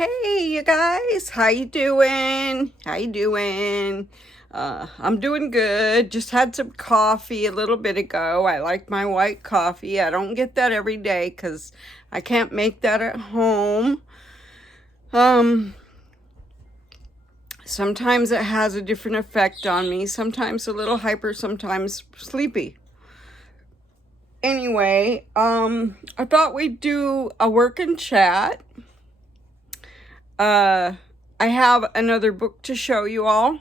Hey, you guys, how you doing? How you doing? I'm doing good. Just had some coffee a little bit ago. I like my white coffee. I don't get that every day because I can't make that at home. Um, Sometimes it has a different effect on me. Sometimes a little hyper, sometimes sleepy. Anyway, I thought we'd do a work and chat. I have another book to show you all.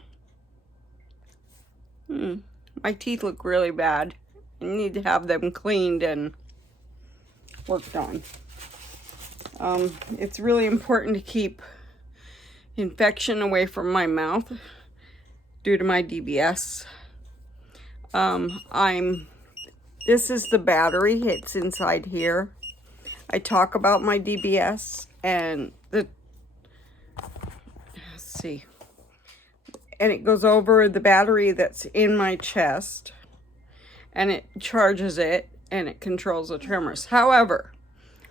My teeth look really bad. I need to have them cleaned and worked on. It's really important to keep infection away from my mouth due to my DBS. This is the battery. It's inside here. I talk about my DBS and let's see. And it goes over the battery that's in my chest, and it charges it, and it controls the tremors. However,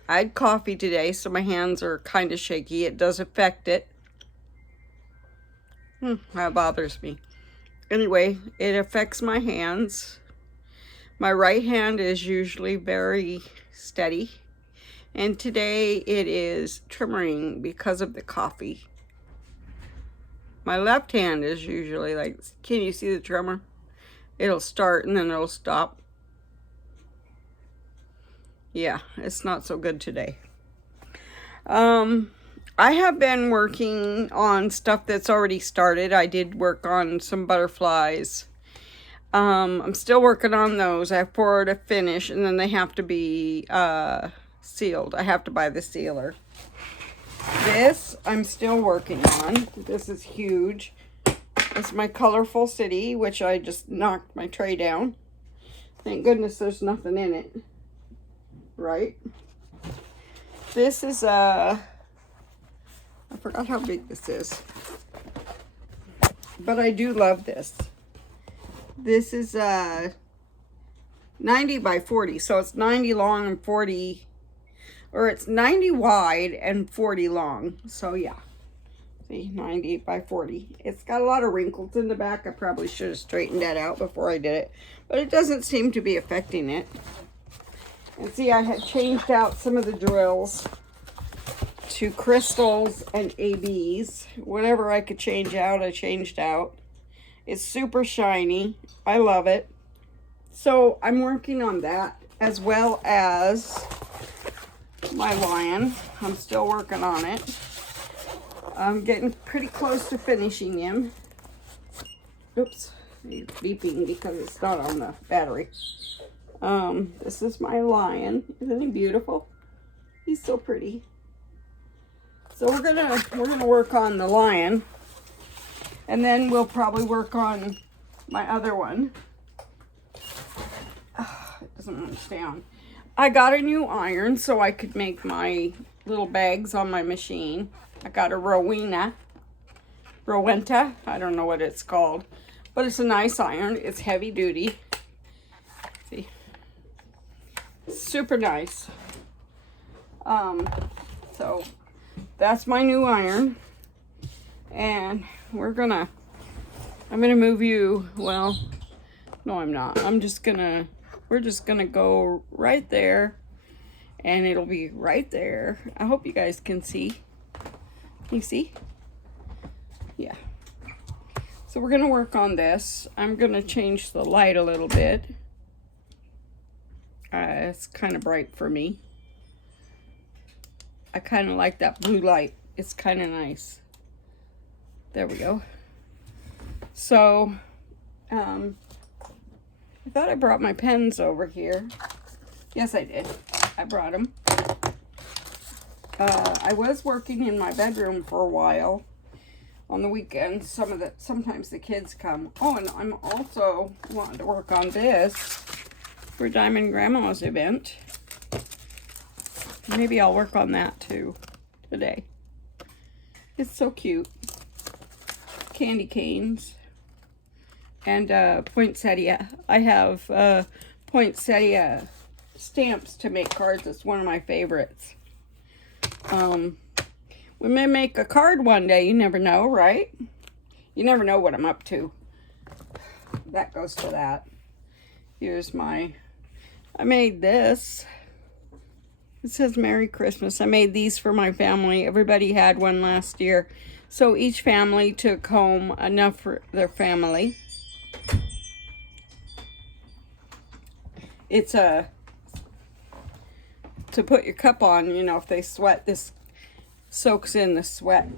I had coffee today, so my hands are kind of shaky. It does affect it. That bothers me. Anyway, it affects my hands. My right hand is usually very steady, and today it is tremoring because of the coffee. My left hand is usually like, can you see the tremor? It'll start and then it'll stop. Yeah, it's not so good today. I have been working on stuff that's already started. I did work on some butterflies. I'm still working on those. I have 4 to finish, and then they have to be sealed. I have to buy the sealer. This I'm still working on. This is huge. It's my colorful city, which I just knocked my tray down. Thank goodness there's nothing in it. Right? This is I forgot how big this is. But I do love this. This is 90 by 40. So it's 90 long and 40, or it's 90 wide and 40 long. So yeah, see, 90 by 40. It's got a lot of wrinkles in the back. I probably should have straightened that out before I did it, but it doesn't seem to be affecting it. And see, I had changed out some of the drills to crystals and ABs. Whatever I could change out, I changed out. It's super shiny. I love it. So I'm working on that, as well as my lion. I'm still working on it. I'm getting pretty close to finishing him. Oops, he's beeping because it's not on the battery. This is my lion. Isn't he beautiful? He's so pretty. So we're gonna work on the lion, and then we'll probably work on my other one. It doesn't want to stay on. I got a new iron so I could make my little bags on my machine. I got a Rowenta. I don't know what it's called, but it's a nice iron. It's heavy duty. See, super nice. So that's my new iron, and I'm gonna move you. Well, no, I'm not. We're just gonna go right there, and it'll be right there. I hope you guys can see. You see? Yeah. So we're gonna work on this. I'm gonna change the light a little bit. It's kind of bright for me. I kind of like that blue light. It's kind of nice. There we go. So, I thought I brought my pens over here. Yes, I did. I brought them. I was working in my bedroom for a while on the weekends. Sometimes the kids come. Oh, and I'm also wanting to work on this for Diamond Grandma's event. Maybe I'll work on that too today. It's so cute. Candy canes. And poinsettia. I have poinsettia stamps to make cards. It's one of my favorites. We may make a card one day. You never know, right? You never know what I'm up to. That goes to that. Here's my... I made this. It says Merry Christmas. I made these for my family. Everybody had one last year. So each family took home enough for their family. It's a... to put your cup on, you know, if they sweat, this soaks in the sweat.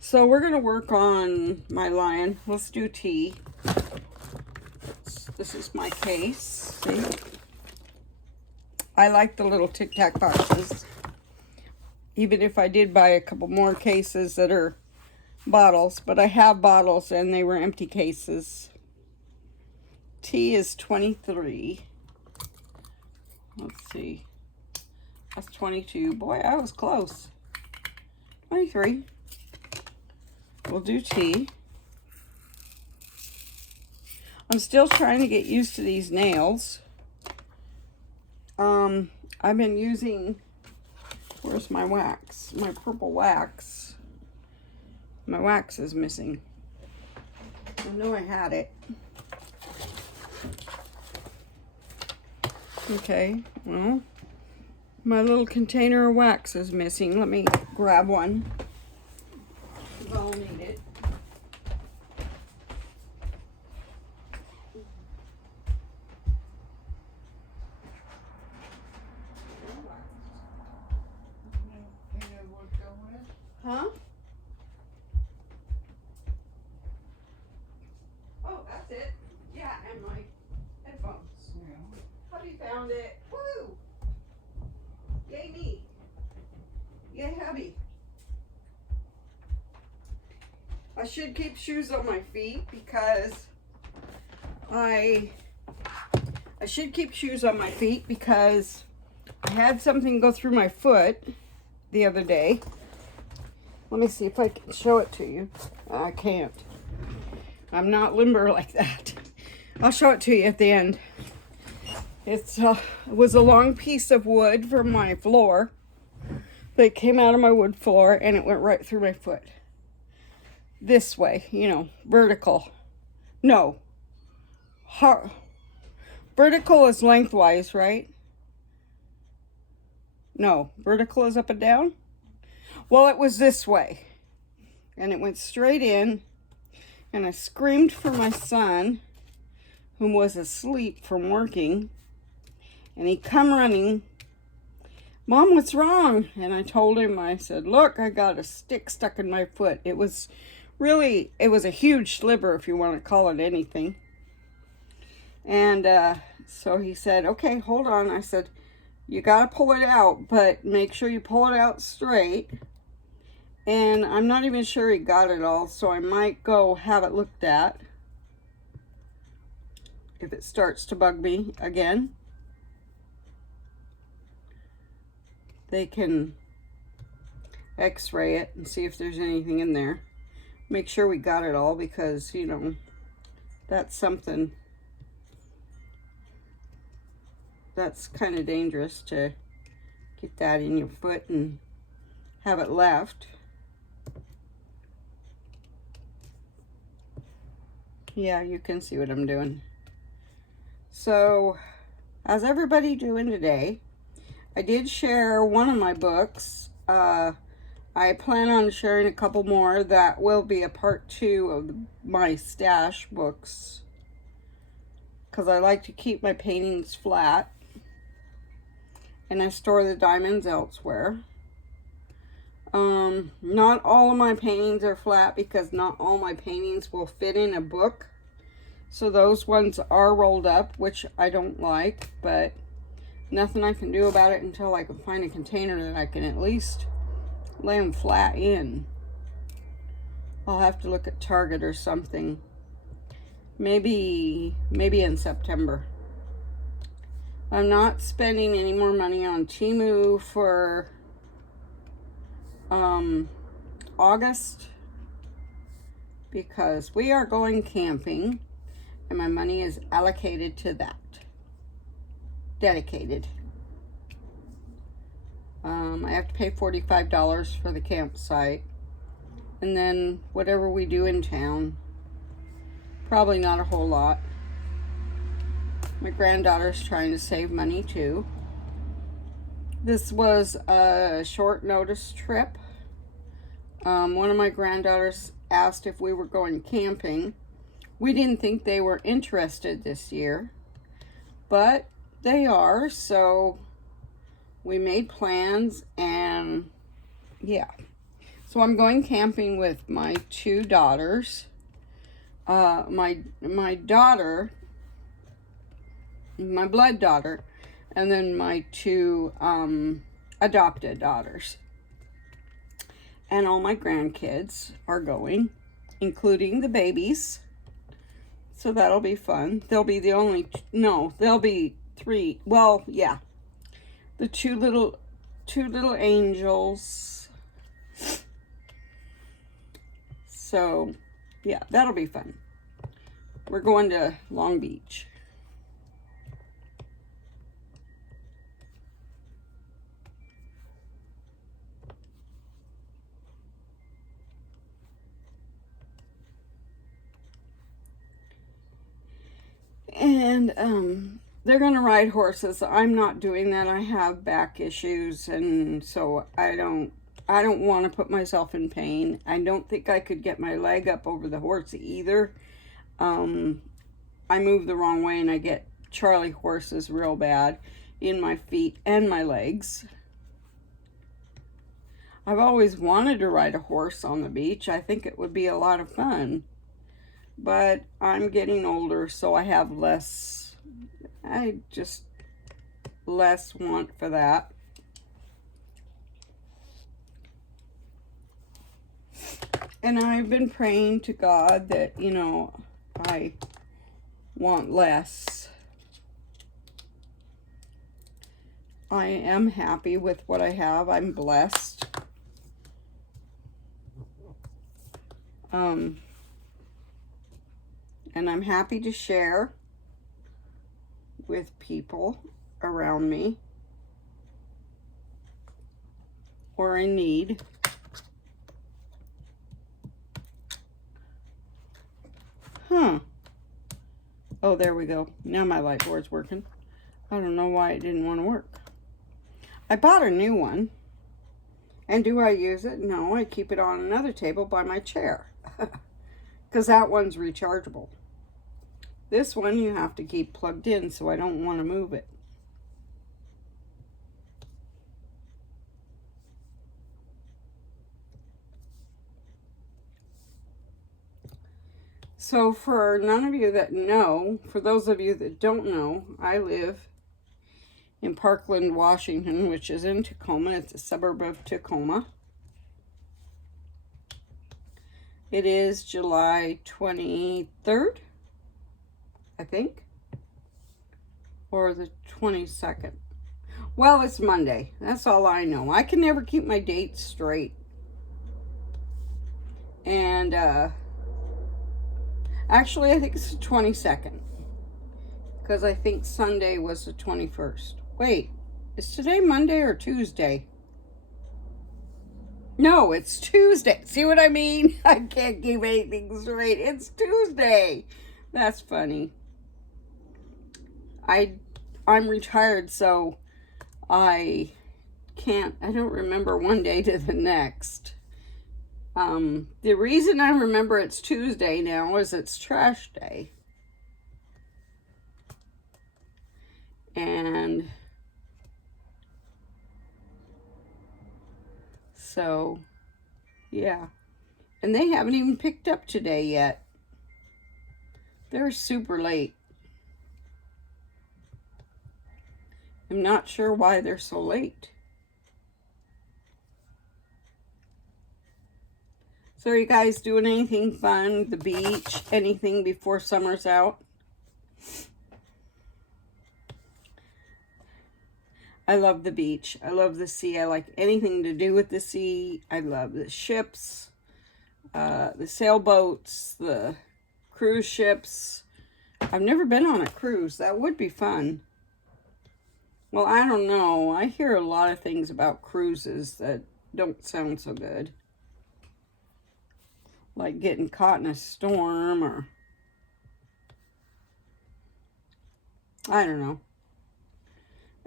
So we're going to work on my lion. Let's do tea. This is my case. See? I like the little Tic Tac boxes. Even if I did buy a couple more cases that are bottles. But I have bottles and they were empty cases. Tea is 23. Let's see. That's 22. Boy, I was close. 23. We'll do tea. I'm still trying to get used to these nails. I've been using, where's my wax? My purple wax. My wax is missing. I know I had it. Okay, well, my little container of wax is missing. Let me grab one. I'll need it. Huh? Oh, that's it. Yeah, and my headphones. Hubby found it. Woo! Yay me. Yay hubby. I should keep shoes on my feet because I should keep shoes on my feet because I had something go through my foot the other day. Let me see if I can show it to you. I can't. I'm not limber like that. I'll show it to you at the end. It was a long piece of wood from my floor that came out of my wood floor and it went right through my foot. This way, you know, vertical. No. Vertical is lengthwise, right? No, vertical is up and down. Well, it was this way. And it went straight in. And I screamed for my son, who was asleep from working. And he come running. Mom, what's wrong? And I told him, I said, look, I got a stick stuck in my foot. It was a huge sliver, if you want to call it anything. And so he said, okay, hold on. I said, you got to pull it out, but make sure you pull it out straight. And I'm not even sure he got it all, so I might go have it looked at if it starts to bug me again. They can x-ray it and see if there's anything in there. Make sure we got it all because, you know, that's something that's kind of dangerous to get that in your foot and have it left. Yeah, you can see what I'm doing. So, how's everybody doing today? I did share one of my books. I plan on sharing a couple more. That will be a part 2 of my stash books. Because I like to keep my paintings flat. And I store the diamonds elsewhere. Not all of my paintings are flat because not all my paintings will fit in a book. So those ones are rolled up, which I don't like, but nothing I can do about it until I can find a container that I can at least lay them flat in. I'll have to look at Target or something. Maybe in September. I'm not spending any more money on Temu for August because we are going camping and my money is allocated to that. Dedicated. I have to pay $45 for the campsite. And then whatever we do in town, probably not a whole lot. My granddaughter's trying to save money too. This was a short notice trip. One of my granddaughters asked if we were going camping. We didn't think they were interested this year, but they are, so we made plans, and yeah. So I'm going camping with my two daughters. My daughter, my blood daughter, and then my two adopted daughters. And all my grandkids are going, including the babies. So that'll be fun. They'll be the only, no, there'll be three. Well, yeah. The two little angels. So, yeah, that'll be fun. We're going to Long Beach. And they're going to ride horses. I'm not doing that. I have back issues, and so I don't want to put myself in pain. I don't think I could get my leg up over the horse either. I move the wrong way, and I get Charlie horses real bad in my feet and my legs. I've always wanted to ride a horse on the beach. I think it would be a lot of fun. But I'm getting older, so I have less want for that. And I've been praying to God that, you know, I want less. I am happy with what I have. I'm blessed. And I'm happy to share with people around me or in need. Oh, there we go. Now my light board's working. I don't know why it didn't want to work. I bought a new one. And do I use it? No, I keep it on another table by my chair. Because that one's rechargeable. This one you have to keep plugged in, so I don't want to move it. So for none of you that know, for those of you that don't know, I live in Parkland, Washington, which is in Tacoma. It's a suburb of Tacoma. It is July 23rd, I think, or the 22nd. Well, it's Monday. That's all I know. I can never keep my dates straight. And actually, I think it's the 22nd, because I think Sunday was the 21st. Wait, is today Monday or Tuesday? No, it's Tuesday. See what I mean? I can't keep anything straight. It's Tuesday. That's funny. I'm retired, so I don't remember one day to the next. The reason I remember it's Tuesday now is it's trash day. And so, yeah. And they haven't even picked up today yet. They're super late. I'm not sure why they're so late. So are you guys doing anything fun? The beach? Anything before summer's out? I love the beach. I love the sea. I like anything to do with the sea. I love the ships, the sailboats, the cruise ships. I've never been on a cruise. That would be fun. Well, I don't know. I hear a lot of things about cruises that don't sound so good. Like getting caught in a storm, or I don't know.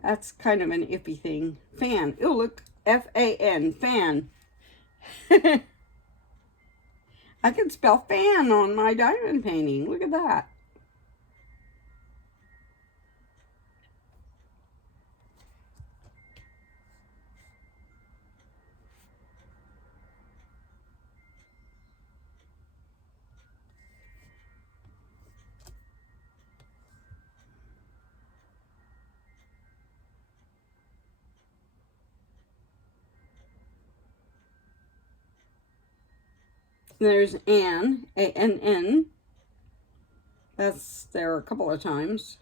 That's kind of an iffy thing. Fan. Oh, look. F-A-N. Fan. I can spell fan on my diamond painting. Look at that. There's Ann, A-N-N. That's there a couple of times.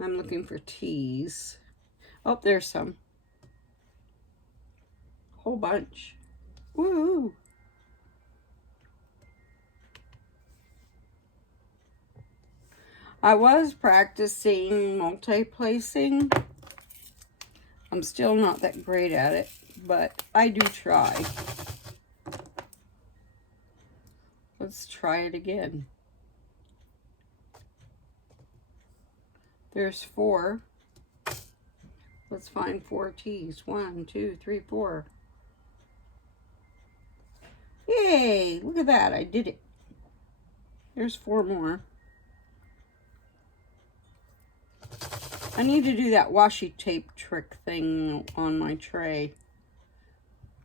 I'm looking for T's. Oh, there's some. Whole bunch. Woo! I was practicing multi-placing. I'm still not that great at it, but I do try. Let's try it again. There's 4. Let's find 4 T's. 1, 2, 3, 4. Yay! Look at that. I did it. There's 4 more. I need to do that washi tape trick thing on my tray.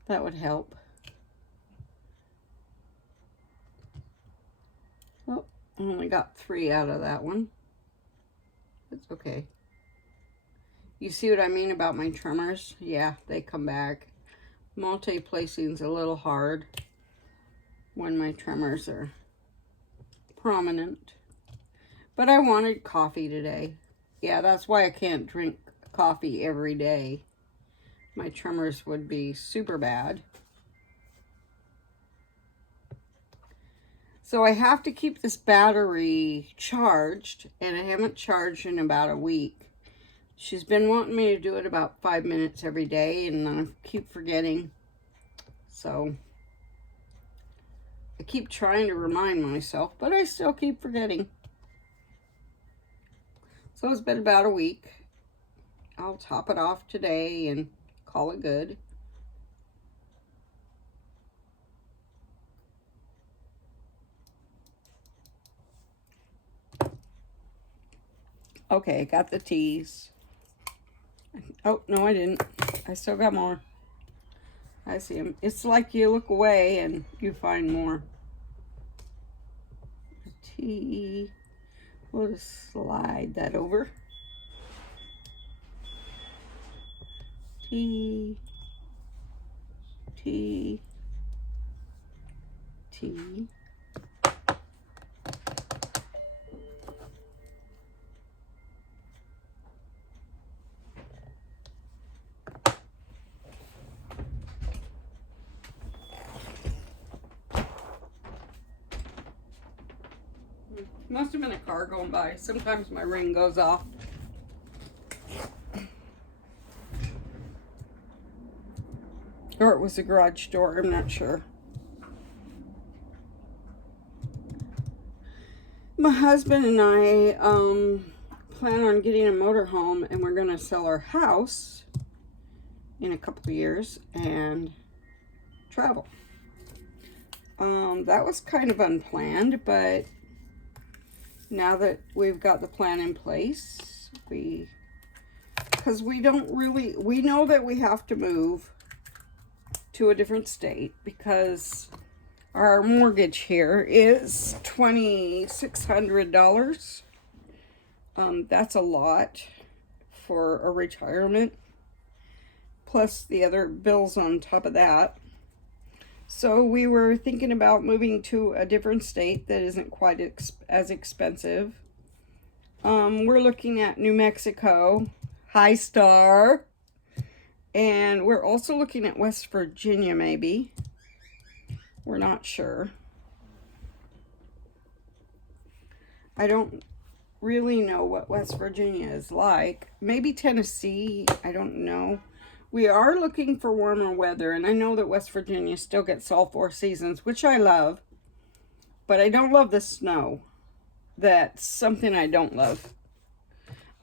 That would help. Oh, I only got 3 out of that one. It's okay. You see what I mean about my trimmers? Yeah, they come back. Multi-placing's a little hard when my trimmers are prominent. But I wanted coffee today. Yeah, that's why I can't drink coffee every day. My trimmers would be super bad. So I have to keep this battery charged, and I haven't charged in about a week. She's been wanting me to do it about 5 minutes every day, and I keep forgetting. So I keep trying to remind myself, but I still keep forgetting. So it's been about a week. I'll top it off today and call it good. Okay, got the T's. Oh, no, I didn't. I still got more. I see them. It's like you look away and you find more. A T. We'll just slide that over. T. T. T. Must have been a car going by. Sometimes my ring goes off. Or it was a garage door, I'm not sure. My husband and I plan on getting a motorhome, and we're going to sell our house in a couple of years and travel. That was kind of unplanned, but now that we've got the plan in place, because we know that we have to move to a different state because our mortgage here is $2,600. That's a lot for a retirement, plus the other bills on top of that. So we were thinking about moving to a different state that isn't quite as expensive. We're looking at New Mexico, High Star, and we're also looking at West Virginia, maybe. We're not sure. I don't really know what West Virginia is like. Maybe Tennessee, I don't know. We are looking for warmer weather, and I know that West Virginia still gets all 4 seasons, which I love, but I don't love the snow. That's something I don't love.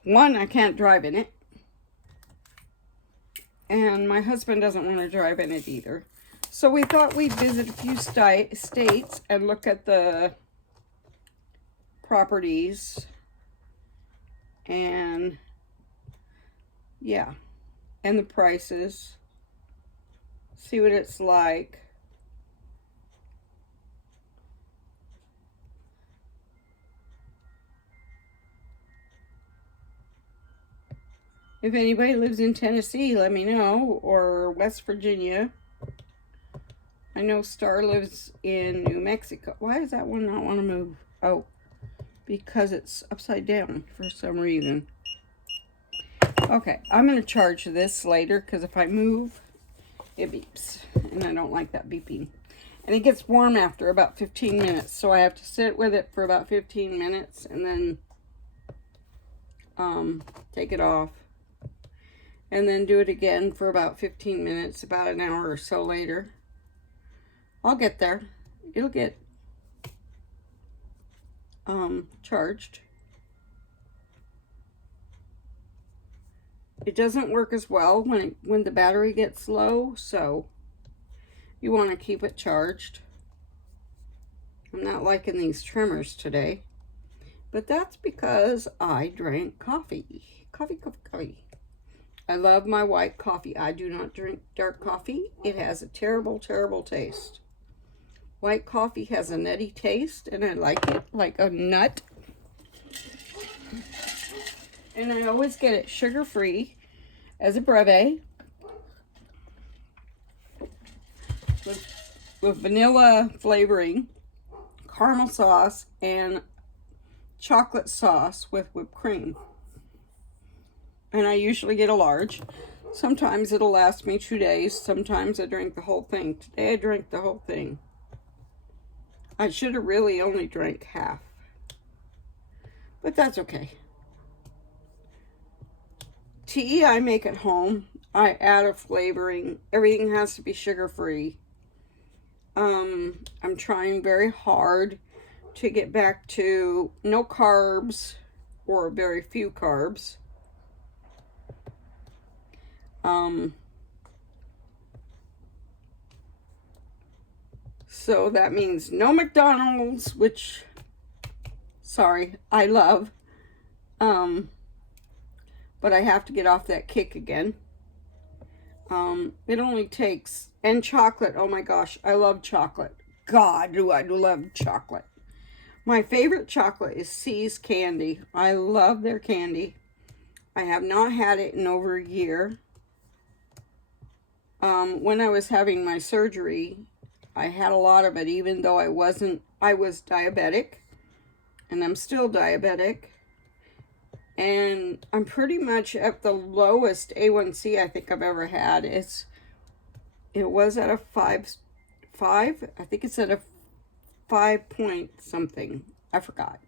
One, I can't drive in it, and my husband doesn't want to drive in it either. So we thought we'd visit a few states and look at the properties, and yeah, and the prices, see what it's like. If anybody lives in Tennessee, let me know, or West Virginia. I know Star lives in New Mexico. Why does that one not want to move? Oh, because it's upside down for some reason. Okay, I'm going to charge this later because if I move, it beeps. And I don't like that beeping. And it gets warm after about 15 minutes. So I have to sit with it for about 15 minutes and then take it off. And then do it again for about 15 minutes, about an hour or so later. I'll get there. It'll get charged. It doesn't work as well when the battery gets low, so you want to keep it charged. I'm not liking these trimmers today, but that's because I drank coffee. Coffee. I love my white coffee. I do not drink dark coffee. It has a terrible, terrible taste. White coffee has a nutty taste, and I like it like a nut. And I always get it sugar-free as a breve with vanilla flavoring, caramel sauce, and chocolate sauce with whipped cream. And I usually get a large. Sometimes it'll last me 2 days. Sometimes I drink the whole thing. Today I drank the whole thing. I should have really only drank half. But that's okay. Tea I make at home. I add a flavoring. Everything has to be sugar-free. I'm trying very hard to get back to no carbs or very few carbs. So that means no McDonald's, which, sorry, I love. But I have to get off that kick again. It only takes, and chocolate, oh my gosh, I love chocolate. God, do I love chocolate. My favorite chocolate is C's Candy. I love their candy. I have not had it in over a year. When I was having my surgery, I had a lot of it, even though I was diabetic, and I'm still diabetic. And I'm pretty much at the lowest A1C I think I've ever had. It was at a 5. I think it's at a 5 point something. I forgot.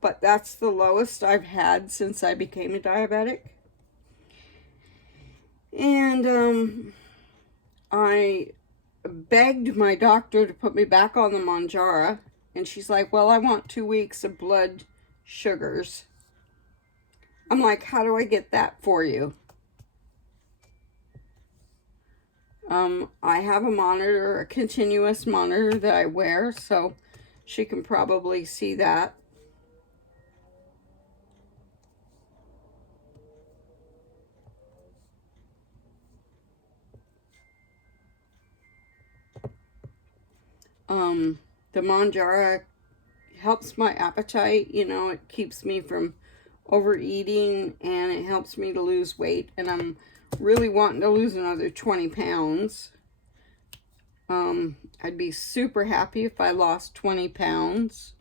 But that's the lowest I've had since I became a diabetic. And I begged my doctor to put me back on the Mounjaro. And she's like, well, I want 2 weeks of blood sugars. I'm like, how do I get that for you? I have a monitor, a continuous monitor that I wear, so she can probably see that. The Mounjaro helps my appetite, you know, it keeps me from overeating, and it helps me to lose weight, and I'm really wanting to lose another 20 pounds. I'd be super happy if I lost 20 pounds.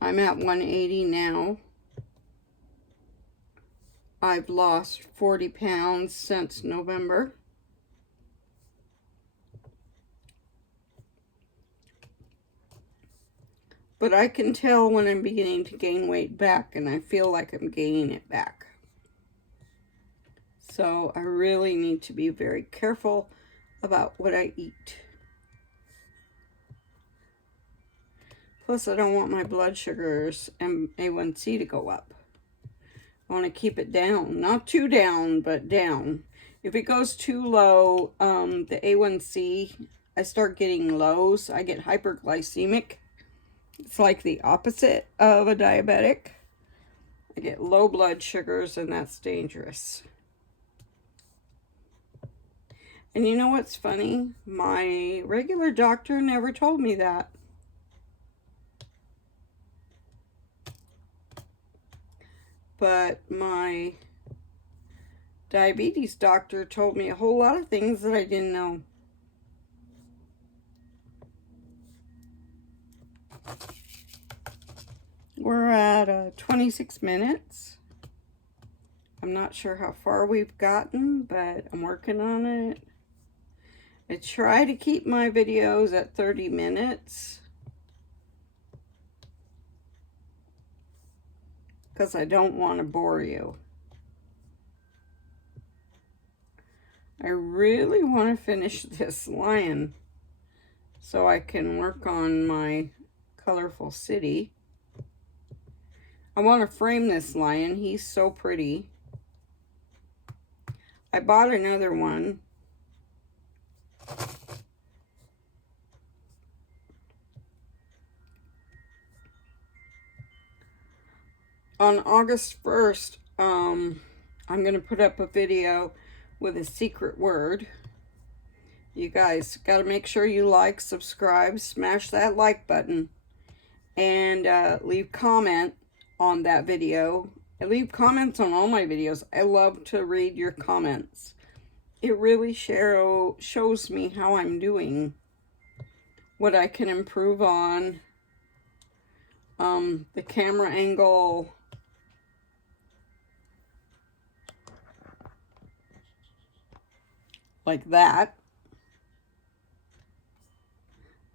I'm at 180 now. I've lost 40 pounds since November. But I can tell when I'm beginning to gain weight back, and I feel like I'm gaining it back. So I really need to be very careful about what I eat. Plus, I don't want my blood sugars and A1C to go up. I want to keep it down. Not too down, but down. If it goes too low, the A1C, I start getting lows. I get hyperglycemic. It's like the opposite of a diabetic. I get low blood sugars, and that's dangerous. And you know what's funny? My regular doctor never told me that. But my diabetes doctor told me a whole lot of things that I didn't know. We're at 26 minutes. I'm not sure how far we've gotten, but I'm working on it. I try to keep my videos at 30 minutes. Because I don't want to bore you. I really want to finish this lion so I can work on my colorful city. I want to frame this lion. He's so pretty. I bought another one. On August 1st, I'm going to put up a video with a secret word. You guys got to make sure you like, subscribe, smash that like button, and leave comment on that video. I leave comments on all my videos. I love to read your comments. It really shows me how I'm doing, what I can improve on, the camera angle, like that.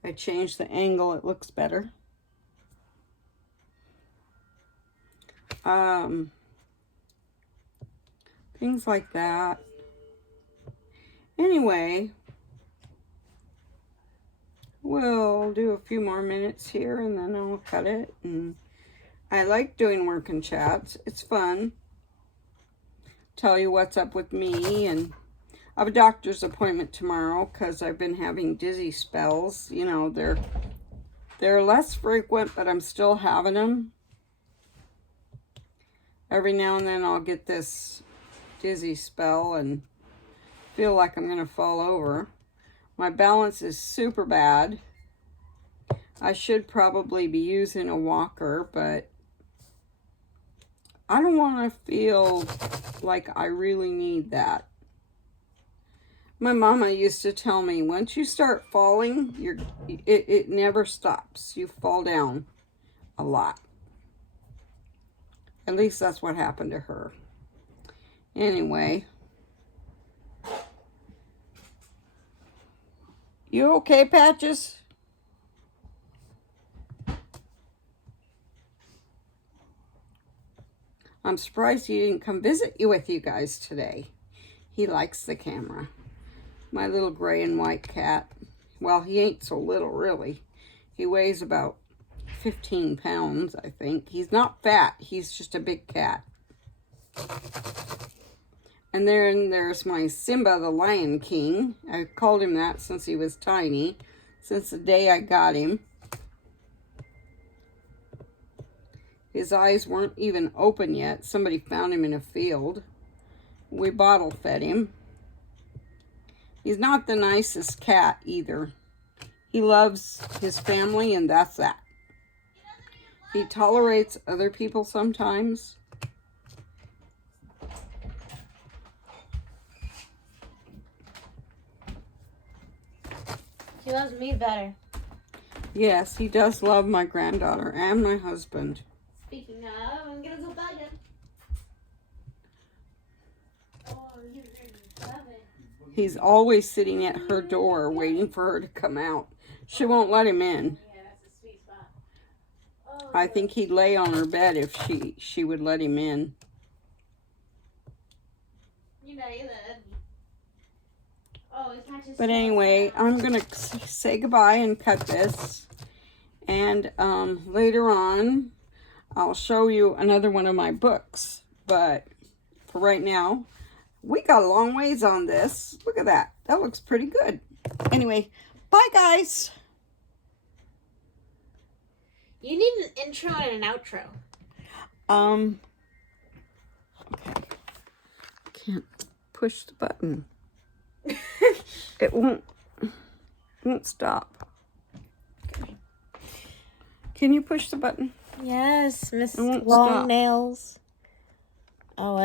I changed the angle, it looks better. Things like that. Anyway, we'll do a few more minutes here and then I'll cut it. And I like doing working chats. It's fun. Tell you what's up with me, and I have a doctor's appointment tomorrow because I've been having dizzy spells. You know, they're less frequent, but I'm still having them. Every now and then I'll get this dizzy spell and feel like I'm going to fall over. My balance is super bad. I should probably be using a walker, but I don't want to feel like I really need that. My mama used to tell me, once you start falling, it never stops. You fall down a lot. At least that's what happened to her. Anyway. You okay, Patches? I'm surprised he didn't come visit you with you guys today. He likes the camera. My little gray and white cat. Well, he ain't so little, really. He weighs about 15 pounds, I think. He's not fat. He's just a big cat. And then there's my Simba the Lion King. I called him that since he was tiny. Since the day I got him. His eyes weren't even open yet. Somebody found him in a field. We bottle fed him. He's not the nicest cat either. He loves his family, and that's that. He tolerates other people sometimes. He loves me better. Yes, he does love my granddaughter and my husband. Speaking of, I'm gonna go bug him. Oh, you're gonna love it. He's always sitting at her door waiting for her to come out. She won't let him in. Yeah, that's a sweet spot. I think he'd lay on her bed if she would let him in. You know, you let me. Oh, it's not just. But anyway, I'm gonna say goodbye and cut this. And later on, I'll show you another one of my books. But for right now, we got a long ways on this. Look at that. That looks pretty good. Anyway, bye guys. You need an intro and an outro. Okay. Can't push the button. It won't stop. Okay. Can you push the button? Yes, Miss It won't Long stop. Nails. Oh,